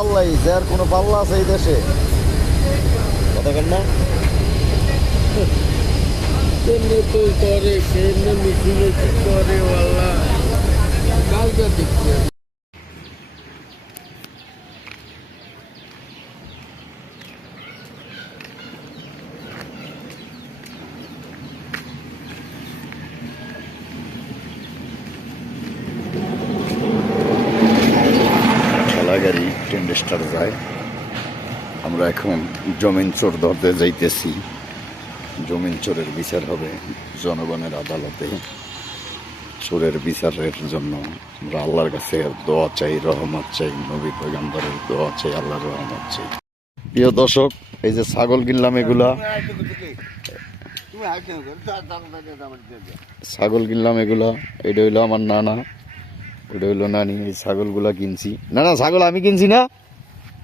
আল্লাহ, যার কোনো পাল্লা আছে এই দেশে কথা কেন না? করে মিছিল করে কালকে দেখছি। গাড়ি টেন্ডেস্টার যায়। আমরা এখন জমিন চোর ধরতে যাইতেছি। জমিন চোরের বিচার হবে জনগণের আদালতে। চোরের বিচারের জন্য আমরা আল্লাহর কাছে দোয়া চাই, রহমত চাই, নবী পয়গম্বরের দোয়া চাই, আল্লাহর রহমত চাই। প্রিয় দর্শক, এই যে ছাগল কিনলাম, এগুলা ছাগল কিনলাম, এগুলা এটা হইলো আমার নানা, এটা হইলো নানি। এই ছাগলগুলা কিনছি। না না, ছাগল আমি কিনছি না।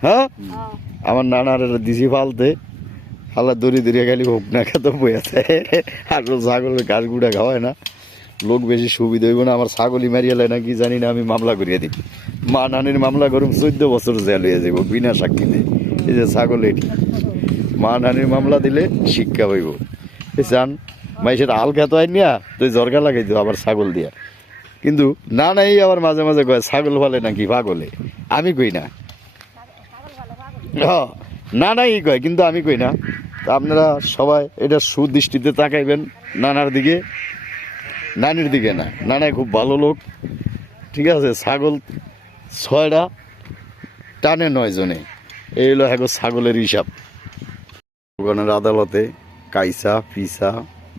হ্যাঁ, আমার নানার দিছি পালতে। আল্লাহ দড়ি দড়িয়ে খালি হোক না খেতে বইয়াছে। আসলে ছাগলের ঘাস গুঁড়া খাওয়ায় না, লোক বেশি সুবিধা হইব না। আমার ছাগলই মারিয়ালে না কি জানি না, আমি মামলা করিয়া দিই। মা নানির মামলা করুম 14 বছর জেল হয়ে যাব বিনা সাক্ষীতে। এই যে ছাগল, এটি মা নানির মামলা দিলে শিক্ষা হইব। চান মাইসের আল খেত হয় নিয়া তুই জরগা লাগাই দিও আবার ছাগল দিয়া। কিন্তু না নাই আবার মাঝে মাঝে কয় ছাগল ফালে নাকি পাগলে। আমি কই না, না নাই কয়, কিন্তু আমি কই না। আপনারা সবাই এটা সুদৃষ্টিতে তাকাইবেন নানার দিকে, নানির দিকে না। নানাই খুব ভালো লোক, ঠিক আছে। ছাগল 6টা, টানে 9 জনে। এই হলো এখন ছাগলের হিসাব। ওখানের আদালতে কাইসা পিসা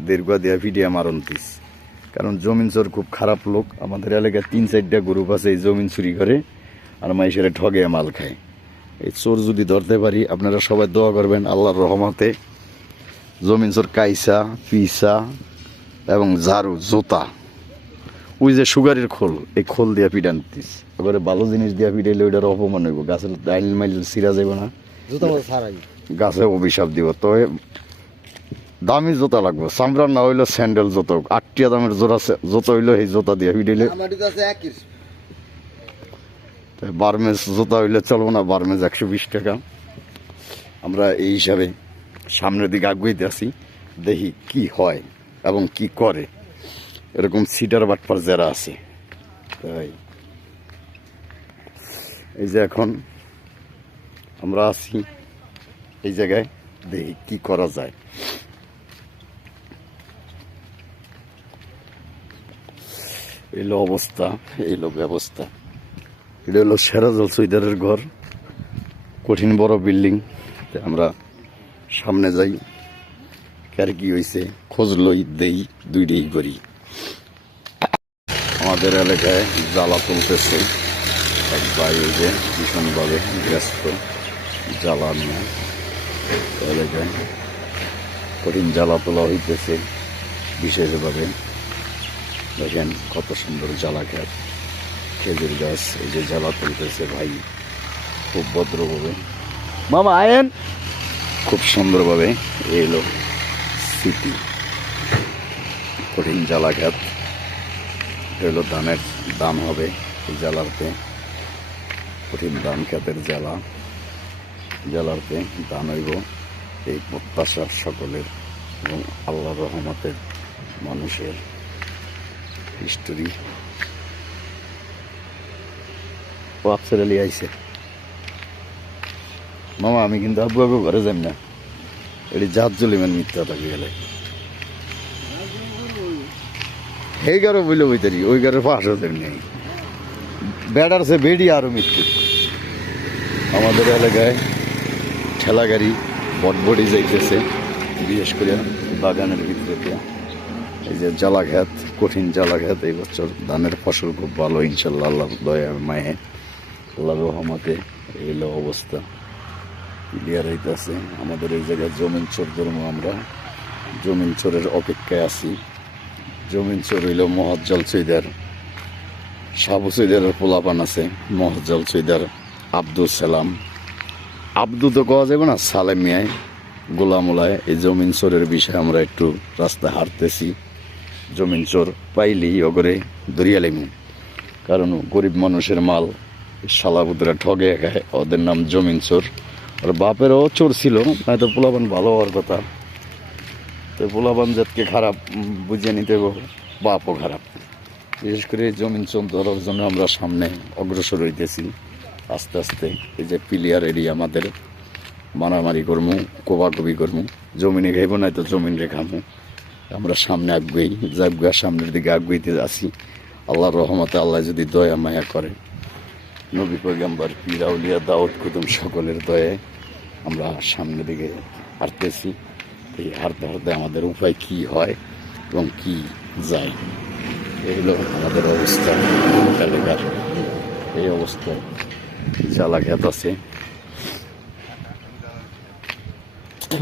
দেড়গুয়া দেয়া ভিডিয়া মারন্তিস। কারণ জমিন চোর খুব খারাপ লোক। আমাদের এলাকায় 3-4টা গ্রুপ আছে এই জমিন চুরি করে আর মাইসেরা ঠগে মাল খায়। এই চোর যদি ধরতে পারি, আপনারা সবাই দোয়া করবেন আল্লাহর রহমতে। জমিন চোর কাইসা পিসা এবং ঝাড়ু জোতা, ওই যে সুগারের খোল, এই খোল দিয়া পিটানতিস। এবারে ভালো জিনিস দিয়া পিটাইলে ওইটার অপমান হইব। গাছের ডাইল মাইল সিরা যাইব না, গাছে অভিশাপ দিব। তো দামি জোতা লাগবে, চামড়ার না হইলো স্যান্ডেল জোতা, 8 টাকা দামের জোড়া জোতা হইলো এই জোতা দিয়ে পিটাইলে। বার্মেজ জোতা হইলে চলবো না, বার্মেজ 120 টাকা। আমরা এই হিসাবে সামনের দিকে আগুইতে আছি, দেখি কি হয় এবং কি করে এরকম সিটার বাটপার যারা আছে। তাই এই যে এখন আমরা আছি এই জায়গায়, দেখি কি করা যায়। এইলো অবস্থা, এইলো ব্যবস্থা। এটা হলো সেরাজল সুইদারের ঘর, কঠিন বড় বিল্ডিং। আমরা সামনে যাই, কার কি হয়েছে খোঁজ লই, দেই, দুইটাই করি। আমাদের এলাকায় জ্বালা তুলতেছে এক ভাই, ওই যে ভীষণভাবে ব্যস্ত জ্বালা নিয়ে। এলাকায় কঠিন জ্বালা তোলা হইতেছে বিশেষভাবে। দেখেন কত সুন্দর জ্বালা খেত, খেজুর গাছ, এই যে জ্বালা তুলতেছে ভাই খুব ভদ্রভাবে। মামা আয়েন, খুব সুন্দরভাবে। এলো সিটি, কঠিন জ্বালা খেত। এলো ধানের দাম হবে এই জ্বালাতে, কঠিন ধান খেতের জ্বালা, জ্বালাতে দান হইব। এই প্রত্যাশা সকলের এবং আল্লাহর রহমতের মানুষের হিস্টোরি। ও আফসার আলী আইসে। মামা আমি কিন্তু আব্বু আব্বু ঘরে যাই না, এটি জাত জলিমেন মিথ্যা থাকি গেলে এই গারো বইলে বইতারি, ওই গারো 500 নেই। বেড়ার সে বেড়ি আরো মৃত্যু। আমাদের এলাকায় ঠেলা গাড়ি বটবডি যাইতেছে, বিশেষ করে বাগানের ভিতরে। এই যে জ্বালা খেত, কঠিন জ্বালা খেত। এই বছর ধানের ফসল খুব ভালো ইনশাল্লাহ, আল্লাহ দয়া মায়ে আল্লাহ রহমতে। এই হলো অবস্থা, ক্লিয়ার হইতেছে। আমাদের এই জায়গায় জমিন চোর ধর্ম, আমরা জমিন চোরের অপেক্ষায় আছি। জমিন চোর হইল মহাজ্জল চৈদার, সাবু চৈদারের পোলাপান আছে মহাজ্জল চৈদার, আব্দুল সালাম, আব্দু তো কোয়া যাবে না, সালেম মিয়ায়, গোলামুলায়। এই জমিন চোরের বিষয়ে আমরা একটু রাস্তায় হাঁটতেছি। জমিন চোর পাইলেই অগরে দরিয়া লেমু, কারণ গরিব মানুষের মাল শালাবুদরা ঠগে খায়, ওদের নাম জমিন চোর। আর বাপেরও চোর ছিল, নয়তো পোলাপান ভালো হওয়ার কথা। তো পোলাপান জাতকে খারাপ বুঝিয়ে নিতে হবে, বাপও খারাপ। বিশেষ করে জমিন চোর ধরার জন্য আমরা সামনে অগ্রসর হইতেছি আস্তে আস্তে। এই যে পিলিয়ার এরিয়া আমাদের, মারামারি করমু, কোবাকুবি করমু, জমিনে খাইব নয়তো জমিন রেখামু। আমরা সামনে আগুই জাগুয়া, সামনের দিকে আগুইতে আসি। আল্লাহর রহমতে, আল্লাহ যদি দয়া মায়া করে, নবী পয়গম্বর পীর আউলিয়া দাউদ কুতুব সকলের দয়ায় আমরা সামনের দিকে হাঁটতেছি। এই হাঁটতে হাঁটতে আমাদের উপায় কি হয় এবং কি যায়, এই হলো আমাদের অবস্থা। এলাকার এই অবস্থায় জ্বালা খেত আছে।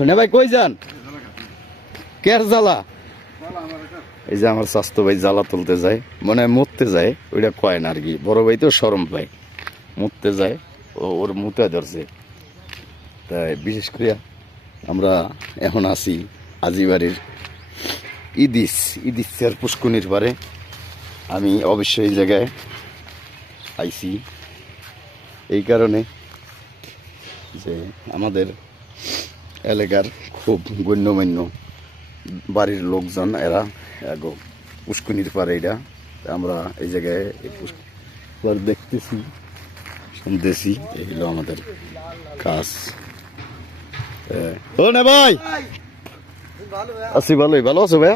না ভাই কই যান, কের জ্বালা? এই যে আমার স্বাস্থ্য ভাই জ্বালা তুলতে যায়, মনে হয় মরতে যায়, ওইটা কয় না আর কি। বড় ভাই তো শরম পায়, মরতে যায়, ওর মুতে ধরছে। তাই বিশেষ করে আমরা এখন আছি আজিবাড়ির ইদিসের পুষ্কুনির পারে। আমি অবশ্যই এই জায়গায় আইছি এই কারণে যে আমাদের এলাকার খুব গণ্যমান্য বাড়ির লোকজন, এরা পুষ্কুনির পারে। এটা আমরা এই জায়গায় পুষ্কুর দেখতেছি, শুনতেছি। এই হলো আমাদের কাজ। ও না ভাই, আছি ভালোই। ভালো আছো ভাইয়া?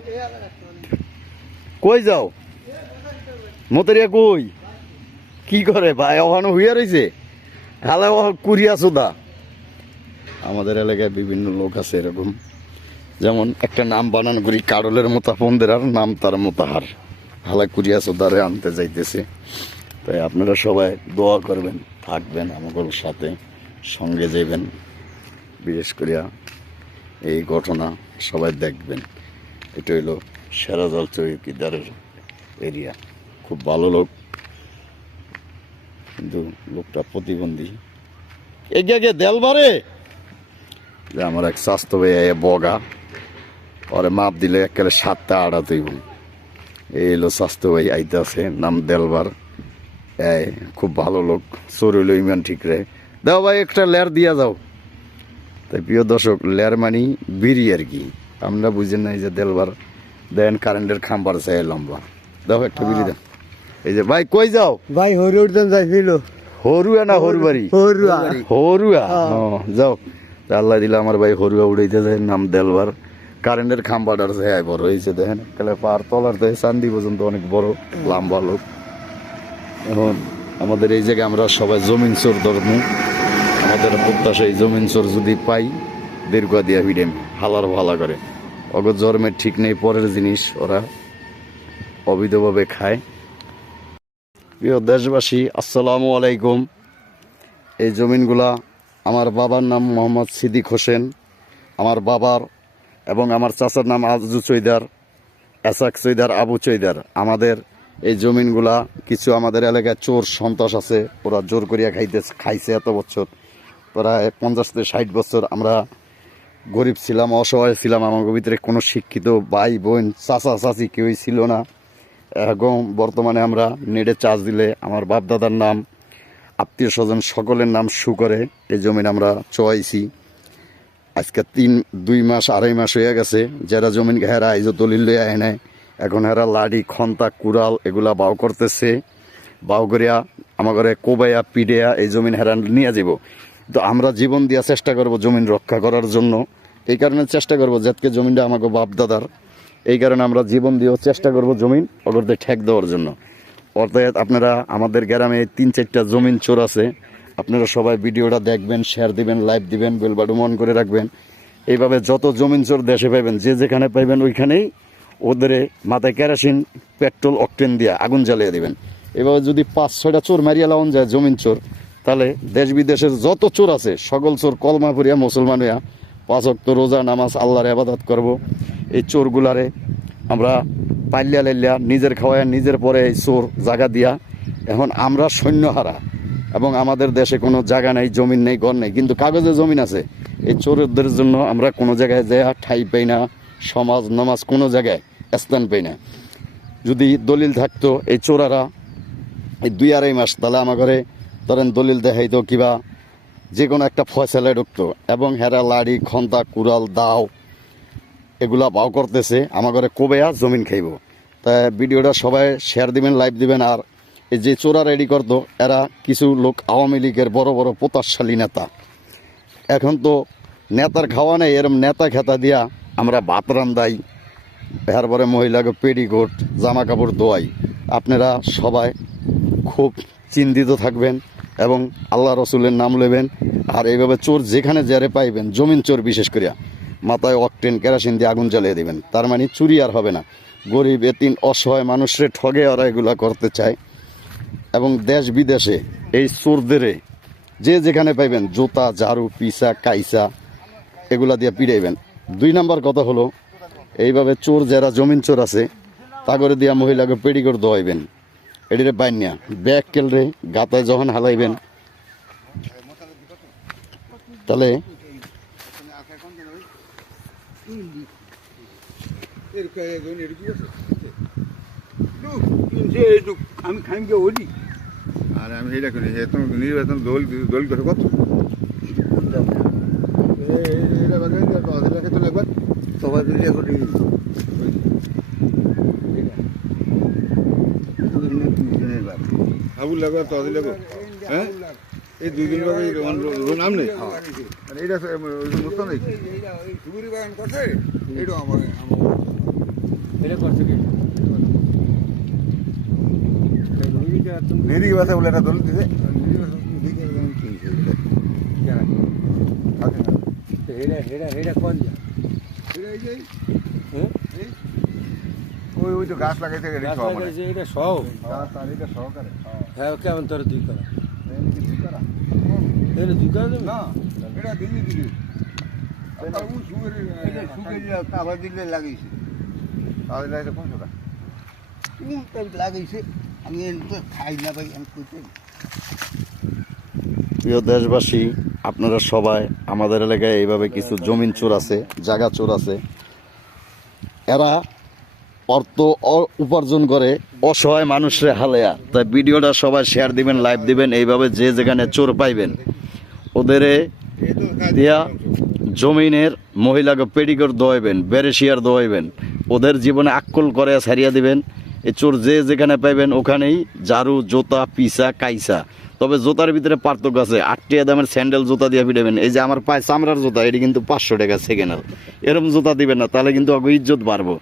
কই যাও? মতেরিয়া কই? কি করে ভাই? ওখানে হইয়া রয়েছে হালে কুরিয়া সুদা। আমাদের এলাকায় বিভিন্ন লোক আছে এরকম, যেমন একটা নাম বানান করি, কারলের মোতাফন্দের আর নাম তার মোতাহার, হালা কুরিয়া সুদারে আনতে যাইতেছে। তাই আপনারা সবাই দোয়া করবেন, থাকবেন আমাদের সাথে, সঙ্গে যাইবেন। বিশেষ করিয়া এই ঘটনা সবাই দেখবেন। এটা হইল সেরাজল চৌকিদারের এরিয়া। খুব ভালো লোক, কিন্তু লোকটা প্রতিবন্ধী। এগিয়ে দেলবারে যে আমার এক স্বাস্থ্য ভাই বগা, ওরে মাপ দিলে একেবারে 7টা 8 তৈব। এই হলো স্বাস্থ্য ভাই আইতে আছে, নাম দেলবার। খুব ভালো লোক, চোর হইল ইমান ঠিক রে। দাও ভাই একটা লেয়ার দিয়া যাও। তাই প্রিয় দর্শক, লেয়ার মানি বিড়ি আর কি, আমরা বুঝেন নাই যে দেলবার দেন কারেন্টের খাম্বার চাই লম্বা। দাও একটা বিড়ি দাও। এই যে ভাই কই যাও? ভাই হরিউর দেন যাইছিল। হরুয়া না হরুবাড়ি? হরুয়া। যাও। আল্লাহ দিলে আমার ভাই হরুয়া উড়াইতে যায়, নাম দেলবার। কারেন্টের খাম্বাটার যায় বড় হয়েছে, দেখেন একেবারে পার তলার থেকে চান্দি পর্যন্ত অনেক বড় লম্বা লোক। এখন আমাদের এই জায়গায় আমরা সবাই জমিন চোর ধর্ম। আমাদের প্রত্যাশা এই জমিন চোর যদি পাই, দীর্ঘ দিয়া ভিডেম হালার ভালা করে। অগর জন্মের ঠিক নেই, পরের জিনিস ওরা অবৈধভাবে খায়। প্রিয় দেশবাসী, আসসালামু আলাইকুম। এই জমিনগুলা আমার বাবার নাম মোহাম্মদ সিদ্দিক হোসেন, আমার বাবার এবং আমার চাচার নাম আজু চৈদার, এসাক চৈদার, আবু চৈদার। আমাদের এই জমিনগুলা কিছু আমাদের এলাকায় চোর সন্ত্রাস আছে, ওরা জোর করিয়া খাইছে এত বছর, প্রায় 50 থেকে 60 বছর। আমরা গরিব ছিলাম, অসহায় ছিলাম, আমাদের ভিতরে কোনো শিক্ষিত ভাই বোন চাচা চাচি কেউই ছিল না। এবং বর্তমানে আমরা নেটে চার্জ দিলে আমার বাপ দাদার নাম, আত্মীয় স্বজন সকলের নাম শু করে এই জমিন আমরা চোয়াইছি। আজকে 2 মাস 2.5 মাস হয়ে গেছে। যারা জমিন হেরা এই যে দলিল লইয়া আয় নাই, এখন হেরা লাড়ি খন্তা কুড়াল এগুলা বাউ করতেছে। বাউ করিয়া আমার ঘরে কোবাইয়া পিড়েয়া এই জমিন হেরা নিয়ে যাব। তো আমরা জীবন দিয়া চেষ্টা করব জমিন রক্ষা করার জন্য। এই কারণে চেষ্টা করব যাতে জমিনটা আমাকে বাপ দাদার, এই কারণে আমরা জীবন দিয়েও চেষ্টা করব জমিন অগরতে ঠেক দেওয়ার জন্য। অর্থাৎ আপনারা আমাদের গ্রামে 3-4টা জমিন চোর আছে, আপনারা সবাই ভিডিওটা দেখবেন, শেয়ার দিবেন, লাইভ দিবেন, বেল বাটন অন করে রাখবেন। এইভাবে যত জমিন চোর দেশে পাইবেন, যে যেখানে পাইবেন ওইখানেই ওদের মাথায় কেরোসিন পেট্রোল অকটেন দিয়ে আগুন জ্বালিয়ে দিবেন। এভাবে যদি 5-6টা চোর মারিয়া লাউন যায় জমিন চোর, তাহলে দেশ বিদেশের যত চোর আছে সকল চোর কলমা পড়িয়া মুসলমান হইয়া 5 ওয়াক্ত রোজা নামাজ আল্লাহর ইবাদত করব। এই চোরগুলারে আমরা পাল্লিয়া লাইলিয়া নিজের খাওয়ায় নিজের পরে এই চোর জায়গা দিয়া। এখন আমরা সৈন্যহারা এবং আমাদের দেশে কোনো জায়গা নেই, জমিন নেই, ঘর নেই, কিন্তু কাগজে জমিন আছে। এই চোরদের জন্য আমরা কোনো জায়গায় যাইয়া ঠাই পাই না, সমাজ নামাজ কোনো জায়গায় স্থান পাই না। যদি দলিল থাকতো এই চোরারা এই 2-2.5 মাস, তাহলে আমার ঘরে ধরেন দলিল দেখাইতো কিবা যে কোনো একটা ফয়সালায় ঢুকতো, এবং হেরা লাড়ি খন্তা কুড়াল দাও এগুলা বাও করতেছে আমার ঘরে কোবেয়া জমিন খাইব। তাই ভিডিওটা সবাই শেয়ার দিবেন, লাইভ দিবেন। আর এই যে চোরা রেডি করতো এরা কিছু লোক আওয়ামী লীগের বড় বড় প্রতাপশালী নেতা। এখন তো নেতার খাওয়া নেই, এরম নেতা খেতা দিয়া আমরা ভাত রান্দাই, এরপরে মহিলাকে পেটিকোট জামা কাপড় ধোয়াই। আপনারা সবাই খুব চিন্তিত থাকবেন এবং আল্লাহ রসুলের নাম নেবেন। আর এইভাবে চোর যেখানে যারে পাইবেন, জমিন চোর বিশেষ করিয়া, মাথায় অকটেন কেরাসিন দিয়ে আগুন জ্বালিয়ে দেবেন। তার মানে চুরি আর হবে না। গরিব এতিম অসহায় মানুষরে ঠগে ওরা এগুলা করতে চায়। এবং দেশ বিদেশে এই চোরদেরে যে যেখানে পাইবেন জুতা ঝাড়ু পিসা কাইসা এগুলা দিয়ে পিড়াইবেন। 2 নাম্বার কথা হলো, এইভাবে চোর যারা জমিন চোর আছে তা করে দিয়া মহিলাকে পেটিকোট দোয়াইবেন, এটিরে বাইনিয়া ব্যাগ কেলরে গাতায় যখন হালাইবেন তাহলে আমি খাইমকে ওলি আর আমি এটা করি তুমি নির্বাচন দল দল করে কত সবাই দুলিয়া করে আবুল লাগো তহদিল লাগো, হ্যাঁ এই 2 দিন আগে নাম নেই আর এটা মুক্ত নেই সুগুরি বাগান করছে এটা আমার এটা করছে কি নিরিক বাসা বলে একটা দল দিছে এটা কোন যা ওই তো গাছ লাগাইছে এটা সহ গাছ আর এটা সহকারে হ্যাঁ কেমন তোর দুই করা এনে দুই করা দেবে না এটা দিল্লি দিল্লি কাবার দিলে লাগাইছে তাহলে এটা কোন জায়গা লাগাইছে আমি খাই না ভাই আমি কইতে প্রিয় দেশবাসী, আপনারা সবাই, আমাদের এলাকায় এইভাবে কিছু জমিন চোর আছে, জায়গা চোর আছে। এরা অর্থ উপার্জন করে অসহায় মানুষরে হালেয়া। তাই ভিডিওটা সবাই শেয়ার দিবেন, লাইভ দিবেন। এইভাবে যে যেখানে চোর পাইবেন ওদের দিয়া জমিনের মহিলাকে পেটিকোট দোয়াইবেন, বেরেশিয়ার দোয়াইবেন, ওদের জীবনে আক্কল করে ছাড়িয়ে দিবেন। এই চোর যে যেখানে পাইবেন ওখানেই ঝাড়ু জোতা পিসা কাইসা। তবে জোতার ভিতরে পার্থক্য আছে। 8 টাকা দামের স্যান্ডেল জুতা দিয়ে পিটাবেন। এই যে আমার পায়ে চামড়ার জুতা, এটি কিন্তু 500 টাকা সেকেন্ড হ্যান্ড। এরকম জুতা দিবেন না, তাহলে কিন্তু আগে ইজ্জত বাড়বো।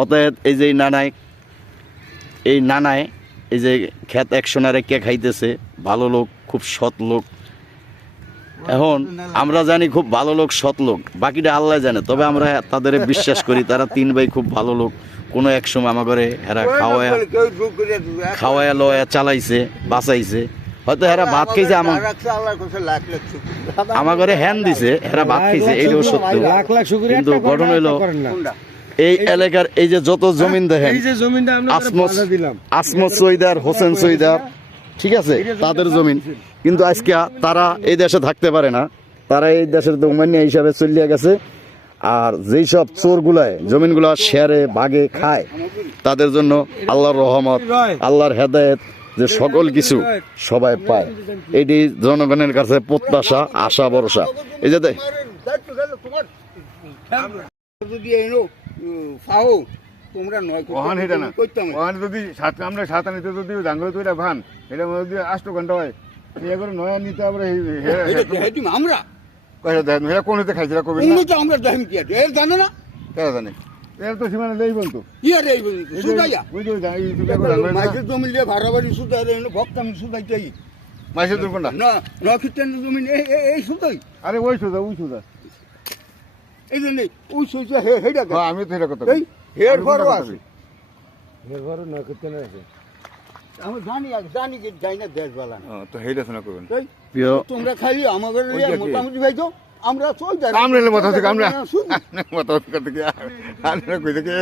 অতএব এই যে এই নানায় এই যে খেত একশনারে কে খাইতেছে, ভালো লোক, খুব সৎ লোক। এখন আমরা জানি খুব ভালো লোক, সৎ লোক, বাকিটা আল্লাহ জানে। তবে আমরা তাদের বিশ্বাস করি, তারা 3 ভাই খুব ভালো লোক। কোনো এক সময় আমার ঘরে এরা খাওয়ায়া লয়া চালাইছে, বাঁচাইছে। হয়তো এরা ভাত খাইছে, আমার ঘরে হ্যান দিছে, এরা ভাত খাইছে, এইটাও সত্য। কিন্তু ঘটনা হইলো এই এলাকার এই যে যত জমিন দেখেন, আসমত সৈদার, হোসেন সৈদার, ঠিক আছে, তাদের জমিন। কিন্তু আজকে তারা এই দেশে থাকতে পারে না, তারা এই দেশের দোমানিয়া হিসাবে চলিয়া গেছে। আর যেই সব চোরগুলায় জমিনগুলা শেয়ারে ভাগে খায়, তাদের জন্য আল্লাহর রহমত, আল্লাহর হেদায়েত, যে সকল কিছু সবাই পায়। এটি জনগণের কাছে প্রত্যাশা, আশা, ভরসা। এই যে যদি এনো পাও তোমরা নয় ওহান হেটা না ওহান যদি আমরা 7 আনিতে যদি জাঙ্গল তৈরা ভান এটা যদি 8 ঘন্টা হয় এই করে নয় নিতে আমরা আমরা কয়টা দেখেন হেরা কোন হতে খাইছিলা কবি উনি তো আমরা দেখেন কি আছে এর জানে না কেন জানে এর তো সীমানা লেই বলতো কি আর এই সুদাইয়া ওই যে যাই দুটো করে মাইকের জমি দিয়ে ভাড়াবাড়ি সুদাই এনে ভক্তাম সুদাইতেই মাইসের দুর্গন্ধা না নখিতেন জমি এই সুদাই আরে ওই সুদা এই জন্য ওই সুদা হেডা হ্যাঁ আমি তো এটা কথা এই হেড ফরও আছে হেড ফরও নখিতেন আছে আমি জানি যে যাই না দেশবালা তো হেডা শোনা করবেন তোমরা খালি আমাদের মোটামুটি ভাই তো আমরা চল যাই আমরা মাথা থেকে আমরা মাথা থেকে কি আমরা কই থেকে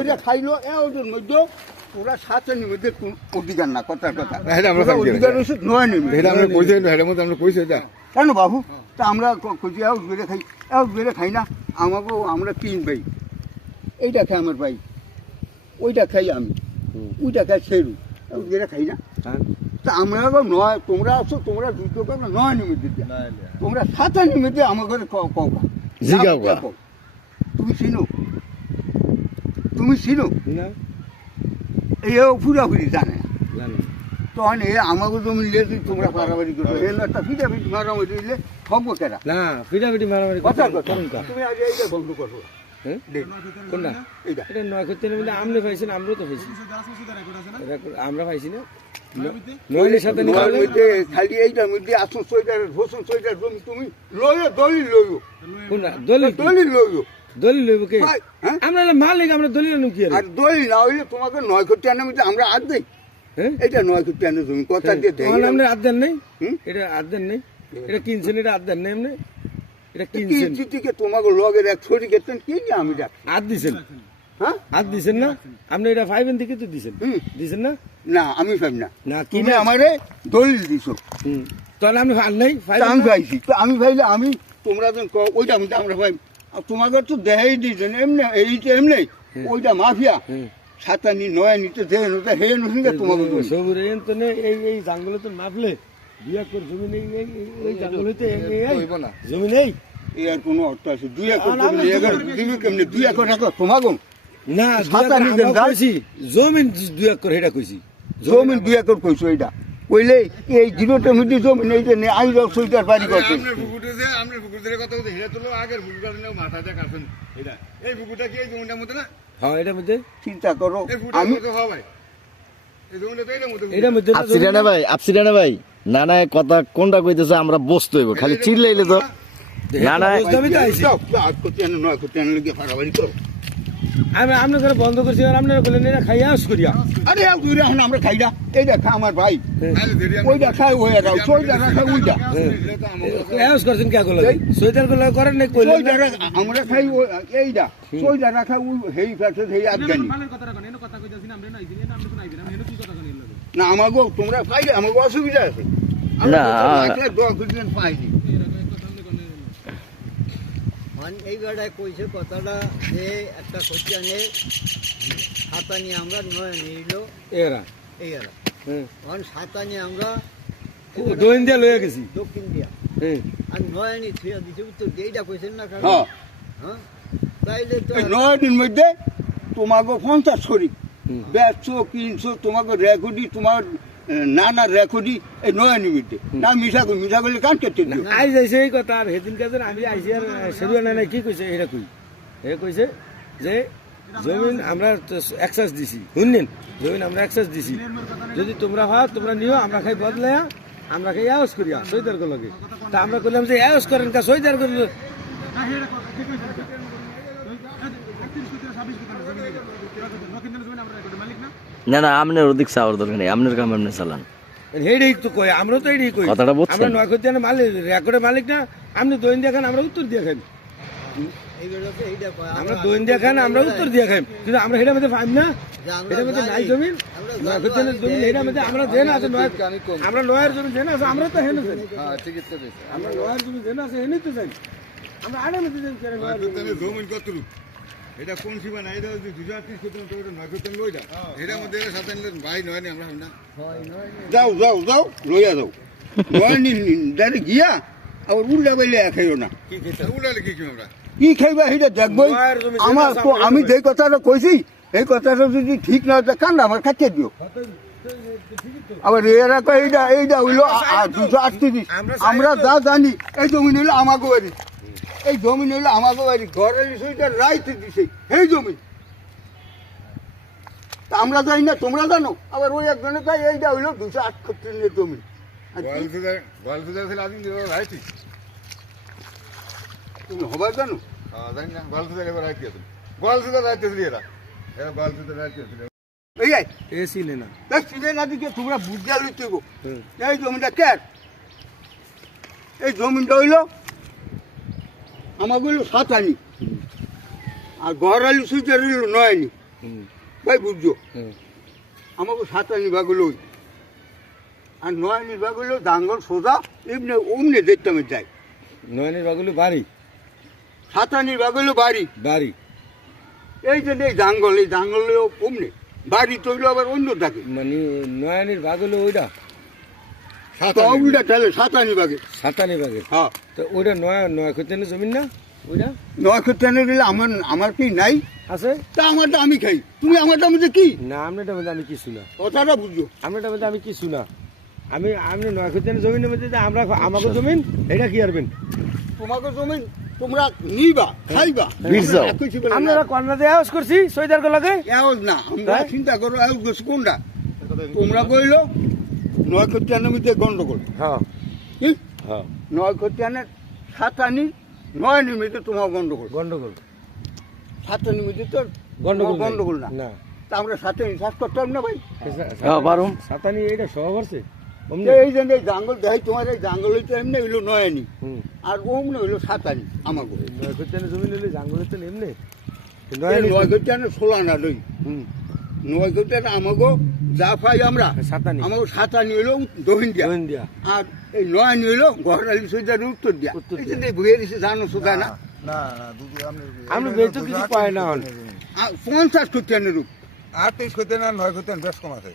আমরা খাইলো এর মধ্যে পুরা সাথে মধ্যে কোন অধিকার না কথার কথা এটা আমরা অধিকার উচিত নয় নেবে এটা আমরা কইছে হেডার মধ্যে আমরা কইছে এটা কেন বাবু তা আমরা খুঁজি বেড়ে খাই না আমাকেও আমরা 3 ভাই এইটা খাই আমার ভাই ওইটা খাই আমি ওইটা খাই সেরু বেড়ে খাই না তা আমরা নয় তোমরা আছো তোমরা দুটো কথা নয় নিমিত্তে দিয়া তোমরা সাতা নিমিত্তে আমার ঘরে কওকা জিগাওকা। তুমি চিনো তুমি চিনো না এও পুরাপুরি জানে না। জানি তখন এ আমাকে জমি নিলে তোমরা পারাবাড়ি করো এলো একটা ফিটাফিট মারামারি দিলে হবো কেনা না পিটাপিটি মারামারি কথা করতে- কথা করুন কা? তুমি আজ এইটা বন্ধ করো হ্যাঁ? দেখ, কোনটা এইটা এটা নয় করতে বলে আপনি পাইছেন আমরাও তো পাইছি আমরা পাইছি না নয়নের সাথে নয়ের নিকালে মধ্যে খালি এইটার মধ্যে আসুন সোয়েটার হোসুন সোয়েটার জমি তুমি লইও দলিল লইও কোনটা দলিল কি? দলিল লইও দলিল লইব কে ভাই, হ্যাঁ? আমরা হলো মালিক আমরা দলিল আনুম কি আর আর দলিল না হইলে তোমাকে 9 কোটি টাকা মধ্যে আমরা আর দেই হ্যাঁ এটা 9 কোটি টাকা জমি কথা দিয়ে দেই তখন আপনি আদান নেই হুম? এটা আদান নেই এটা কিনছেন এটা আদান নেই আপনি এটা কিনছেন চিঠিকে তোমাকে লগের এক ছড়ি গেছেন কি না আমি ডাক আদ দিছেন হ্যাঁ আদ দিছেন না আপনি এটা ফাইভেন থেকে তো দিছেন হুম। দিছেন না না আমি পাই না না তুমি কিনে আমারে দলিল দিছো হুম তাহলে আপনি ফাল নেই তা আমি পাইছি তো আমি পাইলে আমি তোমরা যখন ওইটা মধ্যে আমরা পাই আর তোমাকে তো দেখাই দিয়েছেন এমনি এইটা এমনি ওইটা মাফিয়া সাতানি নয়ানি তো দেহ নতা হে নসিংহা তোমাকে জমি। সবুরে তো নেই এই জাঙ্গলে তো মাপলে বিয়া কর জমি নেই এই জাঙ্গল হইতে জমি নেই এই আর কোনো অর্থ আছে 2 একর জমি দিবি কেমনে 2 একর রাখো তোমাকে না সাতানি দেন গাছ। কইছি জমিন 2 একর হেটা কইছি জমি 2 একর কইছো এইটা কইলে এই জিরোটার মধ্যে জমি নেই যে নেই আই যাও সুইটার বাড়ি করছে আপনার পুকুরটা যে আপনার পুকুরের কথা বলতে হেরে তুলো আগের পুকুরটা নিয়ে মাথা দিয়ে কাটছেন এটা এই পুকুরটা কি এই জমিটার মধ্যে না হ্যাঁ এটার মধ্যে চিন্তা করো এই পুকুরটা আমি মধ্যে হওয়া ভাই এই জমিটা তো এটার মধ্যে এটার মধ্যে তো আপসিরানা ভাই নানা কথা কোনটা কইতেছে আমরা বসতে হইব খালি চিল্লাইলে তো না না জমি তো আইছি যাও, 8 কোটি আনো 9 কোটি আনো লিখে ফাড়াবাড়ি করো আমি আপনার ঘরে বন্ধ করছি আর আপনারা বললেন এটা খাইয়া আস করিয়া আরে আর দূরে এখন আমরা খাই না এইটা খা আমার ভাই খাইলে দেরি ওইটা খাই হয়ে যাও সোইটা রাখা ওইটা আস করছেন কে গুলো সোয়েটার গুলো করেন নাই কইলেন সোইটা রাখা আমরা খাই এইটা সোইটা রাখা ওই হেই ফ্যাক্টর হেই আফগানি না আমাগো তোমরা পাইলে আমাগো অসুবিধা আছে না। দোয়া করলেন পাইনি এই বেড়ায় কইছে কথাটা যে একটা খতিয়ানে সাতানি আমরা নয় নিল এরা এই এরা হ্যাঁ তখন সাতানি আমরা দইন দিয়া লইয়া গেছি দক্ষিণ দিয়া হ্যাঁ আর নয় নি থুয়া দিছে উত্তর দিয়ে এইটা কইছেন না কারণ হ্যাঁ হ্যাঁ তাইলে তো এই 9 দিন মধ্যে তোমাকে 50 শরীর ব্যবসো কিনছো তোমাকে রেকর্ডি তোমার নানা রেকর্ডি এই 9 নিমিত্তে না মিশা করলে কান কেটে দিও আই যাইছে এই কথা আর সেদিন কাছে আমি আইছি আর সেরুয়া নাই কি কইছে এটা কই এ কইছে যে জমিন আমরা এক্সাস দিছি শুনলেন জমিন আমরা এক্সাস দিছি যদি তোমরা হয় তোমরা নিও আমরা খাই বদলায়া আমরা খাই আওস করিয়া সৈদার লগে তা আমরা কইলাম যে আওস করেন কা সৈদার করল না না আপনার ওদিক চাওয়ার দরকার নেই আপনার কাম আপনি চালান হেডেই তো কই আমরা তো এইটাই কই কথাটা বুঝছেন? আমরা নয় করতে মালিক রেকর্ডের মালিক না আপনি দইন দেখান আমরা উত্তর দিয়ে খাই এই বেড়াতে এইটা কয় আমরা দইন দেখান আমরা উত্তর দিয়ে খাই কিন্তু আমরা হেডের মধ্যে পাইম না যে আমরা এটার মধ্যে নাই জানি, জমিন আমরা নয় জানি করতে জমিন এটার মধ্যে আমরা জেন আছে নয় কানি কম। আমরা নয়ের জমি জেন আছে আমরা তো হেন হ্যাঁ ঠিকই তো বেশ আমরা নয়ের জমি জেন আছে হেনই তো যাই আমরা আড়ে মধ্যে যাই কেন নয়ের জমি? তাহলে জমিন কতটুকু এটা কোন সীমা না এটা যদি 2030 করতে তো এটা 9 করতে লইটা এটার মধ্যে এটা সাথে নিলে ভাই নয় নি আমরা হই না যাও যাও যাও লইয়া যাও নয়নি ডাইরেক্ট গিয়া আবার উল্টা বাইলে খাইও না উড়ালে কি আমরা কি খাইবা সেটা দেখবই নয়ের জমি আমার জেনা তো আছে, আমি আমরা যে কথাটা কইছি এই কথাটা যদি ঠিক না হতো কান্না আমার কাছে দিও আবার এরা কয় এইটা হইলো 238 আমরা যা জানি এই জমি হইলো আমাকে বাড়ি এই জমি হইলো আমাকে বাড়ি ঘরের বিষয়টা রাইতে দিছে এই জমি তা আমরা জানি না তোমরা জানো আবার ওই একজনে কয় এইটা হইলো 238 জমি আর গোয়ালসুদা ছিল আদিন দিও রাইতি তুমি হবার জানো জানি না গোয়ালসুদা এবার রাইতি আছে গোয়ালসুদা রাইতি ছিল এরা গোয়ালসুদা রাইতি ছিল এই এ ছিলে না দেখ সিনে না দিকে তোমরা বুঝা লইতে গো হুম। এই জমিটা কে এই জমিটা হইলো আমাকে হইলো সাতানি আর ঘর আলু সুইটার হইলো নয়নি হুম, ভাই বুঝছো হুম। আমাকে সাতানি ভাগ হইলো ওই। আর নয়নি ভাগ হইলো দাঙ্গল সোজা এমনি অমনি দেখতে আমি যাই নয়নের বাগুলো বাড়ি সাতানি ভাগ হইলো বাড়ি বাড়ি এই যে এই দাঙ্গল অমনি বাড়ি তৈল আবার অন্য থাকে মানে নয়নের বাগুলো ওইটা তো উল্টা তাহলে সাতানি ভাগে। সাতানি ভাগে। হ্যাঁ তো ওইটা নয় খতিয়ানের জমি না ওইটা? নয় খতিয়ানের দিলে আমার কি নাই আছে? তা আমারটা আমি খাই, তুমি আমারটা মধ্যে কি না আপনারটা বলতে আমি কিছু না, কথাটা বুঝছো? আপনারটা বলতে আমি কিছু না। আমি নয় খতিয়ানের জমিনের মধ্যে যে আমরা আমাকে জমিন এটা কি আরবেন? তোমাকে জমিন তোমরা নিবা খাইবা, বীজ দাও। একই ছিল না। আমরা কন্যা দিয়ে আওয়াজ করছি সৈদার লাগে। এওজ না, আমরা হ্যাঁ? চিন্তা করো এওজ গেছে কোনটা? তোমরা কইলো নয় খতিয়ানের মধ্যে গন্ডগোল, হ্যাঁ কি হ্যাঁ নয় খতিয়ানের সাতানি নয় নিমিত্তে তোমার গন্ডগোল, গন্ডগোল সাতানি মধ্যে তো গন্ডগোল নাই। গন্ডগোল না। না তা আমরা সাতানি শ্বাস করতাম না ভাই। হ্যাঁ পারুম। সাতানি এটা সহ করছে যে এই যে এই জাঙ্গল দেখাই তোমার এই জাঙ্গল হইতে এমনি হইলো নয়নি আর ওমনে হইলো সাতানি আমাকে। নয় খতিয়ানের জমি নিলে জাঙ্গলের তো এমনি নয় খতিয়ানের ষোলা না লই, নয় খতিয়ানের আমাকে যা পাই আমরা সাতানি আমাকে সাতানি হইলো দহিন দিয়া, জমিন দিয়া আর এই নয়নি হইলো গহরালি সৈদার উত্তর দিয়া। উত্তর এই যে ভুয়ে দিছে জানো সুদা না, আমরা বেঁচে কিছু পাই না হন। 50 খতিয়ানের রূপ 28 খতিয়ান আর 9 খতিয়ান বেশ কম আছে।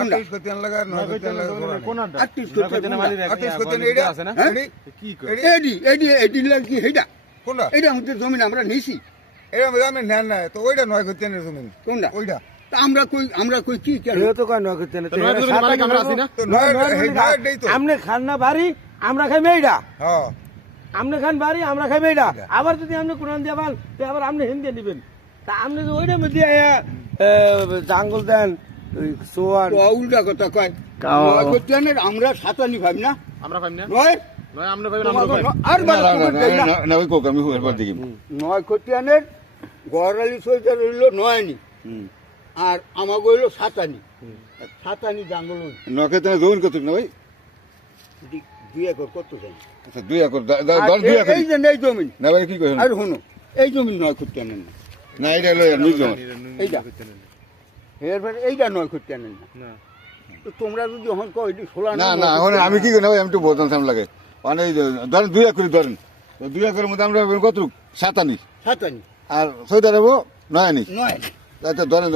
28 খতিয়ান লাগা আর 9 খতিয়ান লাগা কোন 38 খতিয়ান 28 খতিয়ান এইটা আছে না? কি কই? এডি লাগি হেডা কোনটা? এটা আমাদের জমিন আমরা নিছি এর মধ্যে আমি নেন না তো ওইটা 9 খতিয়ানের জমি। কোনটা? ওইটা তা আমরা কই কি কেন? এও তো কয় নয় খতিয়ানের তো নয় এরা সাতানি আমরা আছি না? তো নয় দেই তো। আমনে খান না বাড়ি আমরা খাই মেয়েটা, হ্যাঁ আমনে খান বাড়ি আমরা খাই মেয়েটা। আবার যদি আপনি কোরআন দিয়ে পান তো আবার আপনি হিন্দি দিবেন। তা আপনি যে ওইটার মধ্যে জাঙ্গল দেন সোয়ান তো উল্টা কথা কয় নয় খতিয়ানের আমরা সাতানি ভাব না, আমরা পাইম না নয় নয় আমরা পাইবেন আমরা পাইম আর বার তোমার দেই না। না ওই কোক আমি এরপর দেখি। নয় খতিয়ানের গহরালি সৈদার হইলো নয়নি আর আমাকে হইলো সাতানি, সাতানি জাঙ্গল হইলো। নকেতের জমি কত না ভাই? 2 একর কত জানি? আচ্ছা 2 একর আর 2 একর এই যে এই জমিন না ভাই কি কইছেন? আর শুনো এই জমিন নয় খতিয়ানের না, না এটা হলো নিজ জমি। এইটা এরপরে এইটা নয় খতিয়ানের না। তো তোমরা যদি এখন কো এটি ষোলা না না এখন আমি কি করি না ভাই আমি একটু বলতাম সামনে লাগে মানে এই যে ধরেন 2 একর ধরেন তো 2 একরের মধ্যে আমরা কত সাতানি সাতানি আর সৈদা দেবো নয়নি নয় আচ্ছা ধরেন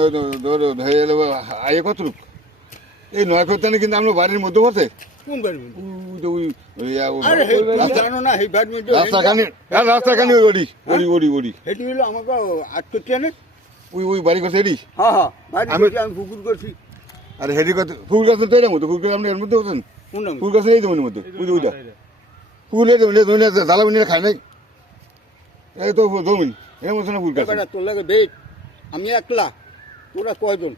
হয়ে গেল আয়ে কত এই 9 খতিয়ানে কিন্তু আমরা বাড়ির মধ্যে পড়ছে কোন বাড়ি? ওই যে আরে হে তুমি জানো না এই ব্যাডমিন্টন রাস্তাখানি ওই হেঁটে হইলো আমাকে 8 খতিয়ানের। ওই বাড়ি করছে এডি হ্যাঁ হ্যাঁ বাড়ি আমি- করছি, আমি পুকুর করছি। আর হেডি কত ফুল গাছ তো এর মধ্যে ফুল গাছ আপনি এর মধ্যে হচ্ছেন কোন নাম? ফুল গাছ এই জমির মধ্যে ওই যে ওইটা ফুল এই জমি জ্বালাবনি খায় নাই এই তো জমিন এর মধ্যে না ফুল গাছ এবারে তোর লাগে বেট আমি একলা, তোরা কয়জন?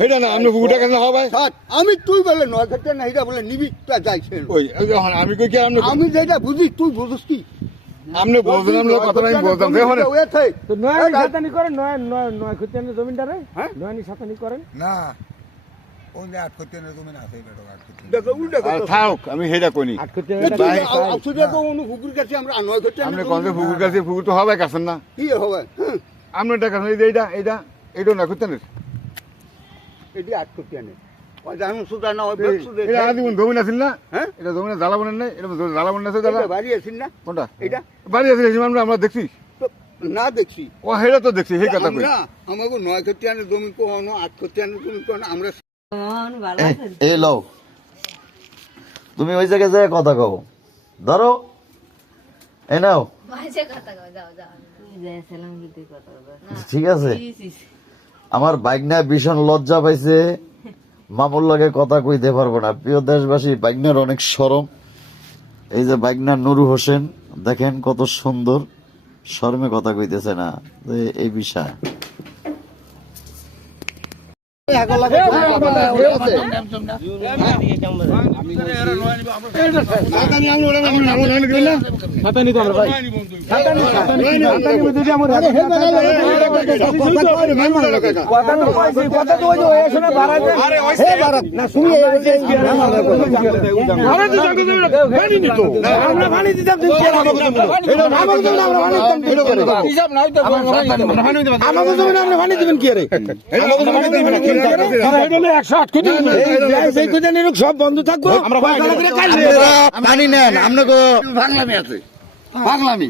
হেডা না আপনি ফুলটা কেন হবে সাত। আমি তুই বলে নয় খতিয়ান না এটা বলে নিবি তা যাইছে। ওই যখন আমি কই কি আপনি আমি যেটা বুঝি তুই বুঝিস কি? আপনি বলছেন আমি কথা আমি বলতাম দেখুন তো নয় সাতানি করেন নয় খতিয়ানের জমিনটারে হ্যাঁ? নয় সাতানি করেন। না ওই 8 খতিয়ানের জমি আছে বেটা 8 খতিয়ান দেখো উল্টা আর কথা। থাক আমি হেডা কইনি 8 খতিয়ানের ভাই, আসলে তো অনু পুকুর কাছে আমরা 9 খতিয়ান। আপনি কোন ফুকুর কাছে ফুকুর তো হবে কাছেন না কি হবে? হ্যাঁ, আপনি টাকা এই যে এইটা না খতিয়ানের এটি 8 খতিয়ানের। ওই জানো সুদা না ওই বেশ সুদে। এটা আদি জমি আছিল না হ্যাঁ? এটা জমি জ্বালাবনের নাই এটা জ্বালাবন আছে দাদা এটা বাড়ি আছিস না কোনটা এটা? বাড়ি আছে আমরা দেখছি তো না দেখছি ও হেডা তো দেখছি সেই কথা কই আমরা আমাকে 9 খতিয়ানের জমি কোন 8 খতিয়ানের জমি কোন আমরা এই লও তুমি ওই জায়গায় যায় কথা কও, ধরো এই নাও, মাঝে কথা কও, যাও যাও সালাম দিতে কথা বলো না। ঠিক আছে। আমার বাইকনা ভীষণ লজ্জা পাইছে, মামুর লাগে কথা কইতে পারবো না। প্রিয় দেশবাসী, বাইকনার অনেক শরম। এই যে বাইকনা নুরু হোসেন দেখেন কত সুন্দর, শরমে কথা কইতেছে না, যে এই বিষয় সব বন্ধ থাকবো। পানি নেন আপনাকে ভাগলামি আছে, ভাগলামি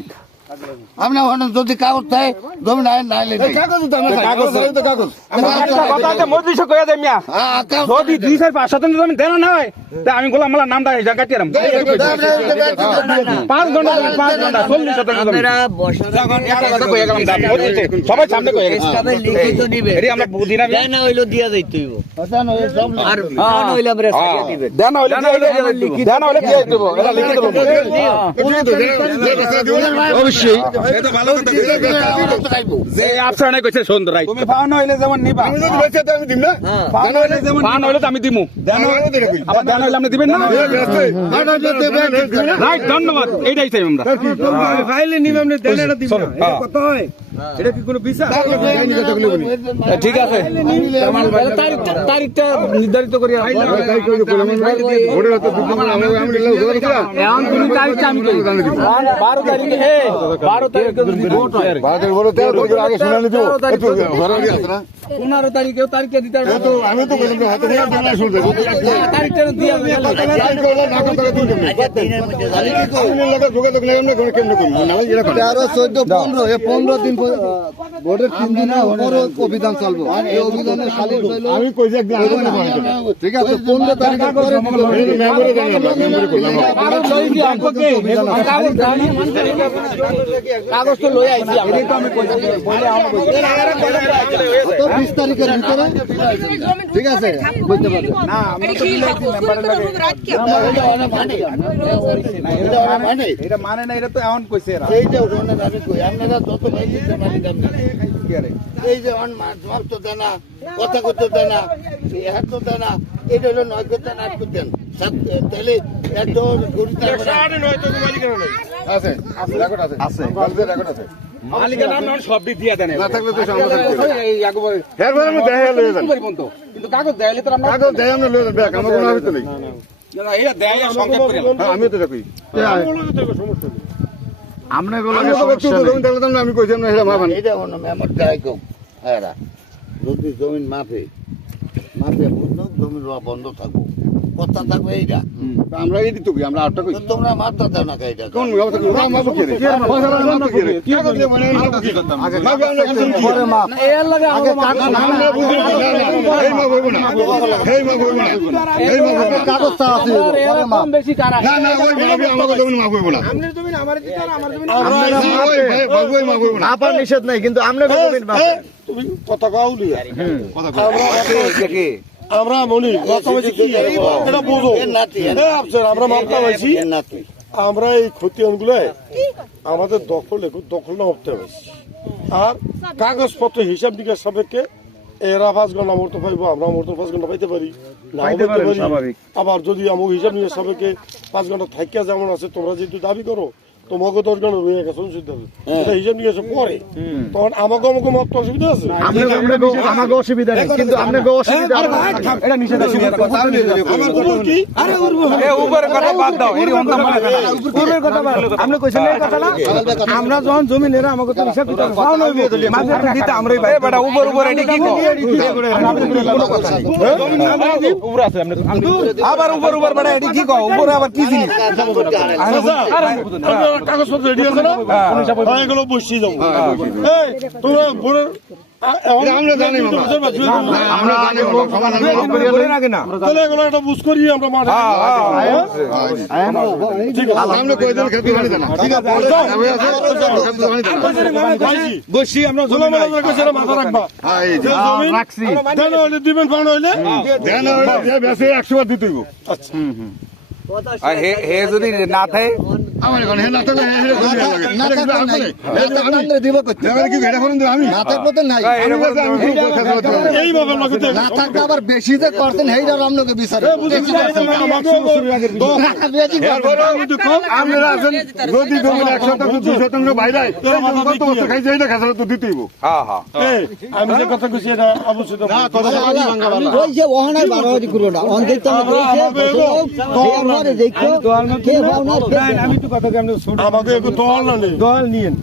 আপনি ওখানে যদি কাগজ থাকে জমি নাই নাইলে যদি 2-4-5 শতাংশ জমি দেন না হয় তা আমি বললাম আমার নামটা হিসাব কাটিয়াম 5 ঘন্টা 40 শতাংশ জমি। আপনারা বসার যখন একটা কথা কয়ে গেলাম দাম হচ্ছে, সবাই সামনে কয়ে গেছে তবে লিখিত নিবে এটি আমরা বুঝি না দেন হইলো দিয়া যাইতে হইব আর দেন হইলো আমরা সারিয়ে দিবেন দেন হইলে দিয়ে দেব, এটা লিখে দেব অবশ্যই। যে আফসার নাই কইছে সুন্দর রাইট, তুমি পাওনা হইলে যেমন নিবা, আমি যদি বেঁচে থাকি, আমি দিম না। পাওনা হইলে যেমন পাওনা হইলে তো আমি দিমু, আবার দেন হইলে আপনি দিবেন না। রাইট, ধন্যবাদ, এইটাই চাই আমরা। ফাইলে নিবে আপনি দেন এটা দিবেন না, এটা কত হয়? এটা কি কোনো বিচার? ঠিক আছে, তারিখটা নির্ধারিত করি। এখন তুমি তারিখটা আমি করি 12 তারিখে, 12 তারিখে যদি ভোট হয়, 15 তারিখেও তারিখে দিতে হবে। তারিখটা দিয়ে 15 দিন ভোটের 3 দিনের উপর অভিযান চলবো। এই অভিযানে খালি আমি কইছি একদিন ঠিক আছে 15 তারিখের পরে কাগজ তো লই আইছি আমরা, 20 তারিখের ভিতরে ঠিক আছে বুঝতে পারছেন না। এটা মানে না, এটা তো এমন কইছে এরা। এই যে উদাহরণের আমি কই আপনারা যত ভাই দিতে পারি এই যে অন জবাব তো দেয় না, কথা করতে দেয় না, হাত তো দেয় না, এটা হলো 9 করতে 8 করতেন তাহলে এত গরিব আছে রেকর্ড আছে আছে রেকর্ড আছে মালিকের নাম না সব দিয়ে দেন, না থাকলে তো আমরা এই একবারে এরপরে আমি দেখাই লয়ে যান। কিন্তু কাগজ দেয়ালে তো আমরা কাগজ দেয় আমরা লয়ে যান, ব্যাগ আমার কোনো আবিত নেই। এটা দেয় সংকেত করি হ্যাঁ, আমিও তো দেখি আমরা আমি কইছি না এটা মাফান এটা অন্য মেমর দেয় কম হ্যাঁ যদি জমিন মাফে বুঝলো জমি রোয়া বন্ধ থাকবো কথা থাকবে এইটা আমরা এই দিত কি আমরা আটটা কই তো তোমরা মারতে দেও না এইটা কোন ব্যবস্থা কি ওরা মাফ কি রে পয়সা মাফ কি রে কি করে মানে মাফ কি আগে মাফ আমরা কাছে পরে মাপ এর লাগে আগে আমরা বুঝি না এই মাফ হইব না এই মাফ হইব না এই মাফ হইব না কাগজ তা আছে পরে মাপ বেশি কারা না না ওই মাফ আমাকে জমিন মাফ হইব না আপনার জমিন আমার দিতে আর আমার জমিন আমরা ওই মাফ হইব না আপার নিষেধ নাই, কিন্তু আমরা জমিন বাপ তুমি কথা কও লিয়া কথা কও আমরা মনি এটা বুঝো নাতি আফসার আমরা মাপটা হইছি নাতি আমরা এই খতিয়ানগুলো আমাদের দখল না হতে হবে আর কাগজপত্র হিসাব নিকাশ সাপেক্ষে এরা 5 ঘন্টা মরতে পাইবো, আমরা মরতে 5 ঘন্টা পাইতে পারি না পাইতে পারি। আবার যদি আমার হিসাব নিকাশ সাপেক্ষে 5 ঘন্টা থাকিয়া যেমন আছে, তোমরা যেহেতু দাবি করো তোমাকে 10 ঘন্টা রয়ে গেছে এটা হিসাব নিকাশ পরে, তখন আমাকে মত অসুবিধা আছে। আমাকে অসুবিধা নেই, কিন্তু আপনাকে অসুবিধা এটা নিষেধ আছে। আমার উপর কি এ উপরের কথা বাদ দাও, এর অন্ত মানে পূর্বের কথা আপনি কইছেন এই কথাটা আমরা যখন জমি নেরা আমাকে তো হিসাব দিতে হবে ফাউন হইব মাঝে দিতে আমরাই এ বেটা উপর এডি কি কও উপর আছে আপনি আবার উপর বেটা এডি কি কও উপরে আবার কি জিনিস কাগজপত্র রেডি আছে না এগুলো বসিয়ে যাবো। এই তোমরা আমরা জানি আমরা জানি তাহলে এগুলো একটা বুঝ করি আমরা মাঠে ঠিক আছে আমরা কয়দিন খেতে পারি না ঠিক আছে বসি আমরা জলামালা কাছে মাথা রাখবা রাখছি দেন হইলে দিবেন ফান্ড হইলে দেন হইলে বেশি 100 বার দিতেইব। আচ্ছা হে যদি না থাকে আমার এখন হে না তাহলে হে দিব করতে কি ভেড়া করেন আমি মাথার পথে নাই এই বাবা লাগতে না থাকতে আবার বেশি যে করতেন সেইটা আপনাকে বিচারে আমরা আছেন যদি জমিন 1 শতাংশ 2 শতাংশ বাইরে কত বছর খাই যাই না খাসা তো দিতেইব। আমি যে কথা কইছি এটা অবশ্যই না কথা ওই যে ওহানার বাড়াবাড়ি করো না অন্ধের তো আমরা দেখো কে ভাবনা আমি তো কথা আমরা আমাকে একটু দল না নেই দল নিয়েন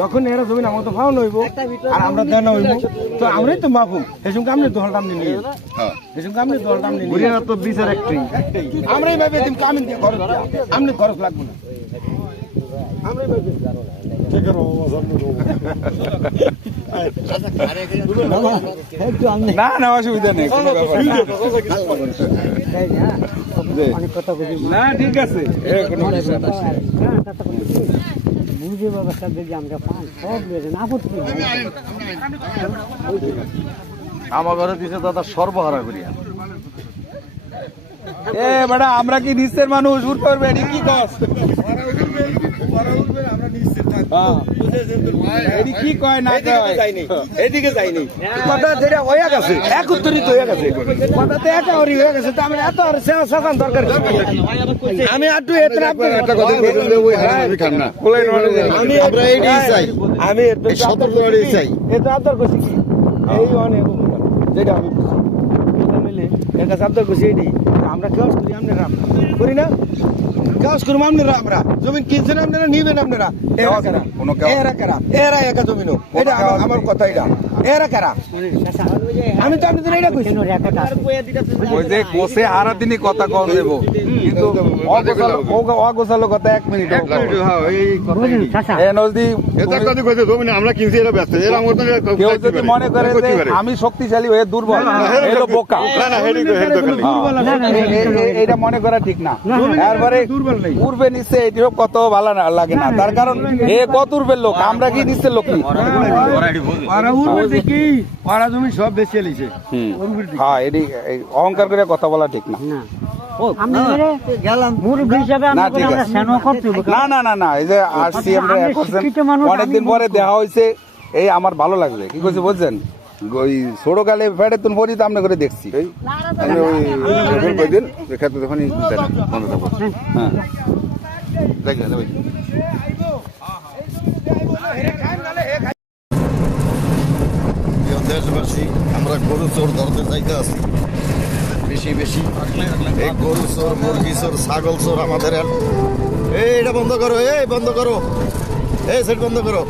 যখন এরা জমিন আমার তো ফাউন হইব আর আমরা দেন হইব তো আমরাই তো মাফুম এই সঙ্গে আপনি দলটা আপনি নিয়ে এই সঙ্গে আপনি দলটা আপনি নিয়ে তো বিচার একটাই আমরাই ভাবে দিন কামিন দিয়ে খরচ আপনি খরচ লাগবে না আমরাই ভাবে ঠিক আছে না অসুবিধা নেই কোনো ব্যাপার না। অনেক কথা বলি না ঠিক আছে এ কোনো বুঝে ব্যবস্থা যদি আমরা পান সব লেগেন আপত্তি নেই। আমার ঘরে দিছে দাদা সর্বহারা করিয়া এ বেটা আমরা কি নিচের মানুষ উঠ করবে এটি কি কস এটি কি কয় না কয় এদিকে যাইনি কথা যেটা হয়ে গেছে একত্রিত হয়ে গেছে কথাতে একাউরি হয়ে গেছে তো আমি এত আর শাসন দরকার কি? আমি একটু এত একটা কথা বলতে ওই হারামি খান না আমি আমরা এইটাই চাই আমি এই সতর্কতাই চাই এটা আদর করছি কি এই অনেক যেটা আমি বুঝি মিলে এর কাছে আদর করছি এটি আমরা কেউস করি আপনারা করি না কেউস করবো আপনারা আমরা জমিন কিনছেন আপনারা নিবেন আপনারা এরা কারা এরা একা জমিনও এটা আমার কথা এটা এরা কারা আমি তো আপনাদের এটা কইছি ওই যে কোসে আরা দিনই কথা কম দেব কিন্তু অগোছালো কথা 1 মিনিট এ নজদি এটা কথা কইছে জমি আমরা কিনছি এরা ব্যস্ত এরা মতন কেউ যদি মনে করে যে আমি শক্তিশালী হয়ে দুর্বল এলো বোকা না না হেডি এটা মনে করা ঠিক না এরপরে পূর্বে নিচে এটিও কত ভালো না লাগে না তার কারণ এ কত উর্বের লোক আমরা কি নিচের লোক কি ওরা জমি সব বেশি লিছে হ্যাঁ এটি অহংকার করে কথা বলা ঠিক না গেলাম মুরব্বী হিসাবে না আমরা ঠিক আমরা আছে সেনো করতে না এই যে আসছি আমরা শিক্ষিত মানুষ, অনেকদিন আমি পরে দেখা হয়েছে এই আমার ভালো লাগছে কি কইছে বুঝছেন ওই ছোটকালে ফেটে তুন পরি তো আমরা করে দেখছি ওই কইদিন খেতে যখনই বন্ধ থাকবো হ্যাঁ দেখলেন ওই দেশবাসী আমরা গরু চোর ধরতে চাইতে আছি বেশি বেশি এই গরু চোর মুরগি চোর ছাগল চোর আমাদের এই এটা বন্ধ করো এই বন্ধ করো এই সেট বন্ধ করো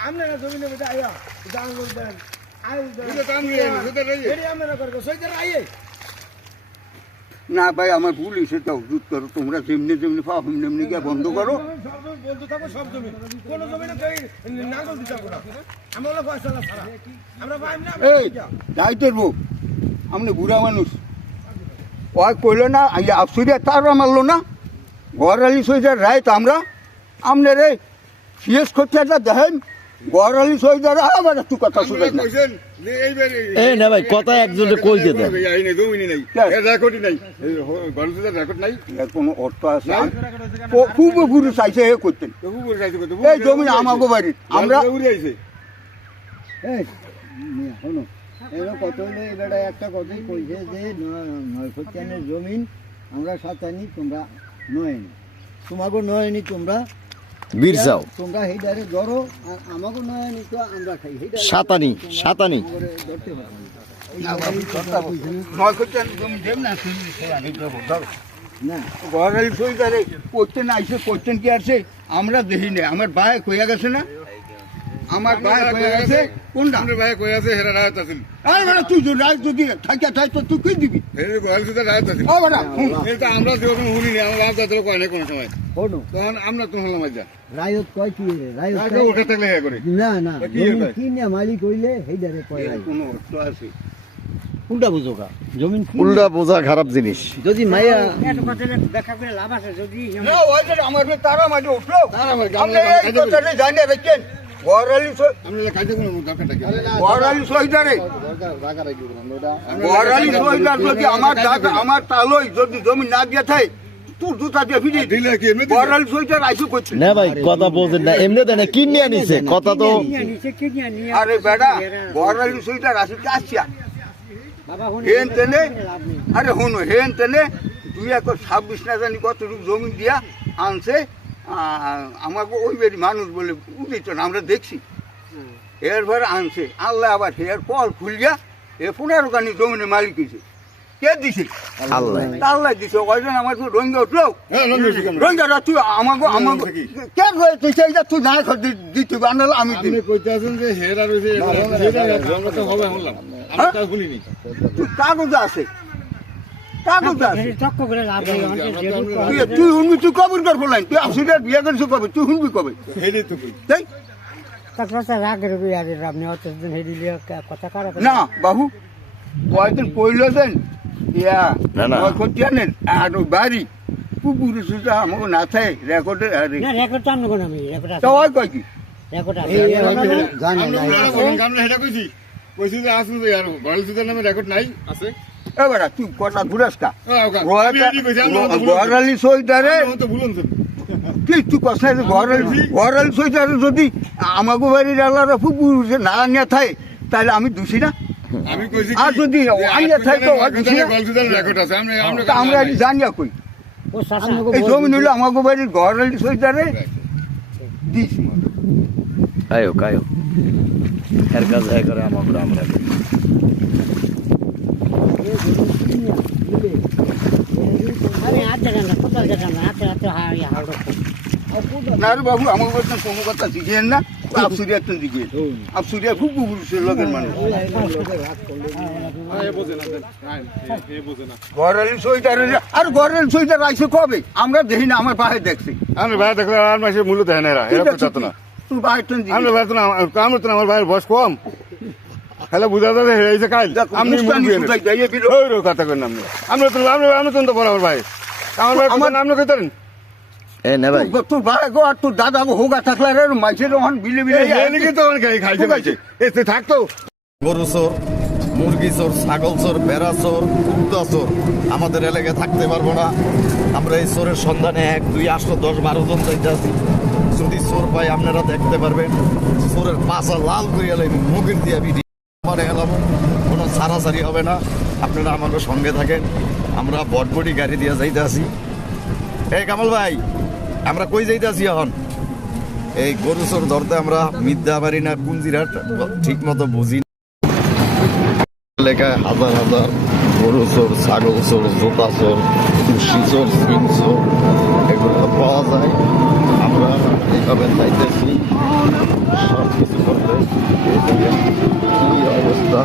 আপনারা জমিনে বেটা আয়া জান বলবেন না ভাই আমার ভুল হয়েছে তাও জুত করো তোমরা যেমনি যেমনি পাও এমনি গিয়ে বন্ধ করো। বন্ধু থাকো সব জমি কোন জমিনে কেউ নাঙ্গল দিতে পারবো না আমরা ফয়সালা ছাড়া আমরা পাইম না এই যাইতের বউ আপনি বুড়া মানুষ ওই কইলো না আফসুরিয়া তার মারলো না গড়ালি সইজার রায় তো আমরা আপনার এই শেষ করতে দেখেন গড়ালি সইজার আবার একটু কথা শুনে না এই না ভাই কথা একজনে কই দিতে এর কোনো অর্থ আছে খুব গুরু চাইছে এ করতেন এই জমি আমাকে বাড়ির আমরা কত হলে এবারে একটা কথাই কইছে যে 995 জমিন আমরা সাতানি তোমরা নয়নি তোমাকে নয়নি তোমরা বীর যাও তোমরা হেডারে ধরো আর আমাকে নয়নি তো আমরা খাই হেডারে সাতানি ধরতে পারবো না গড়ালি সইজারে করতেন আইসে করতেন কি আছে আমরা দেখি না আমার ভাই কইয়া গেছে না আমার ভাই কইয়া গেছে কোনটা আমার ভাই কই আছে হেরা রাত আছিল আরে বেটা তুই যদি রাজ যদি থাকিয়া থাই তো তুই কই দিবি হেরে গোয়াল সুদা রাত আছিল ও বেটা এটা আমরা যখন শুনি না আমরা রাত কয় না কোন সময় হলো তখন আমরা তো হলাম যা রায়ত কয় কি রে রায়ত আগে উঠে থাকলে হে করে না না কি জমিন হয়? কিনে মালিক হইলে হেডারে কয় রায় কোনো অর্থ আছে কোনটা বুঝো কা জমিন উল্টা বোঝা খারাপ জিনিস যদি মাইয়া না ওই যে আমার তারা মাঝে উঠলো আপনি এই কথাটা জানিয়ে রাখেন গড়ালি আমরা কাজে কোনো দরকারটা কি গড়ালি সইজারে গড়ালি সইজার যদি আমার তালই যদি জমি না দিয়ে থাকে তোর জুতা দিয়ে ফিরিয়ে দিলে কি এমনি গড়ালি সইজার আইসে করছে না ভাই কথা বোঝেন না এমনি দেয় না কিনে আনিছে কথা তো আরে বেটা গড়ালি সইজার আসে আসছিয়া হেন তেনে আরে হুন হেন তেনে 226 না জানি কতটুকু জমি দিয়া আনছে আমাকে ওই বেরি মানুষ বলে উদিত না আমরা দেখছি এরপরে আনছে আল্লাহ আবার হের কল খুলিয়া এ 15 গানি জমিনে মালিক হয়েছে কে দিছে আল্লাহ আল্লাহ দিছে ওইজন আমার তো রোহিঙ্গা উঠলো হ্যাঁ লঙ্গি কেন রোহিঙ্গারা তুই আমাকে কে তুই সেইটা তুই না দিতে আনাল আমি দিই আপনি কইতে আছেন যে হেরা রইছে আমরা তো হবে হলাম আমরা তা শুনিনি তুই কাগজ আছে কাগজ আছে তুই শুনবি তুই কবর কর বলাই তুই আসলে বিয়ে করিস কবে তুই শুনবি কবে হেডি তো কই তাই না বাবু কয়েকদিন পড়লো দেন ইয়া না, না। নয়কটিয়ানের আর ওই বাড়ি কুকুর সুতা আমাকে না থাকে রেকর্ডে না রেকর্ড তো আমি কোনো আমি রেকর্ড আছে তো ওই কয় কি রেকর্ড আছে জানি না আমরা সেটা কইছি কইছি যে আসুন আর গড়াল সুদের নামে রেকর্ড নাই আছে এবার তুই কটা ঘুরাস কা আমি এটি কইছি আমরা তো ভুলন ঘরালি সইদারে তো ভুলন তুই কথা ঘরালি সইদারে যদি আমাকে বাড়ির আল্লাহরা কুকুর না নিয়ে থাকে তাহলে আমি দোষী না আমি কইছি আর যদি আইয়া থাকে তো আর দোষী না? গড়াল সুদের রেকর্ড আছে আমরা আমরা তা আমরা এটি জানিয়া কই ও শাসন এই জমি হলো আমাকে বাড়ির ঘরালি সইদারে দিছি আয়ো কায়ো এর কাজ এক করে আমাকে আমরা আমি হাত দেখান না কোথাও দেখান না হাতে হাতে হাওড়া না রে বাবু আমাকে বলতেন কোনো কথা শিখিয়েন না আফসুরিয়া তো দিকে আফসুরিয়া খুব কুকুর লোকের মানুষ ঘরের সইদারে আর ঘরের সইদার আইসে কবে আমরা দেখি না আমার পায়ে দেখছি আমরা ভাই দেখলে আর মাসে মূল্য দেয় না এরা এরকম চাতো না তুই বাইর টেন দিবি। আমরা ভাই তো না আমরা তো না, আমার ভাইয়ের বয়স কম হ্যালো বুঝা দাদা এই যে কাল দেখ, আপনি মুস্তানি মুরগি সুতাই দেয়, এ বিলো। ওই রো কথা করেন আপনি আমরা তো বরাবর ভাই আমার ভাই আমার- আপনি কইতেন এ নে ভাই তোর ভাই গো আর তোর দাদা গো হোগা থাকলে রে মাইসের ওখান বিলে বিলে এই নাকি তো অনেক খাইছে খাইছে এতে থাকতো গরু চোর মুরগি চোর ছাগল চোর ভেড়া চোর কুত্তা চোর আমাদের এলাকায় থাকতে পারবো না আমরা এই চোরের সন্ধানে 1 2 8 10 12 জন যাইতেছি যদি চোর পাই আপনারা দেখতে পারবেন চোরের পাশা লাল করে এলে মুখের দিয়া বিধি পরে এলাম কোনো সারাসারি হবে না আপনারা আমাদের সঙ্গে থাকেন আমরা বটবটি গাড়ি দিয়ে যাইতে আসি এই কামাল ভাই আমরা কই যাইতে আসি এখন এই গরু চোর ধরতে আমরা মিথ্যা পারি না কুঞ্জিরাট ঠিক মতো বুঝি না। এলাকায় হাজার হাজার গরু চোর ছাগল চোর জোতা চোর তুলসী চোর সিং চোর এগুলো পাওয়া যায় আমরা এইভাবে চাইতেছি সব কিছু করতে এই অবস্থা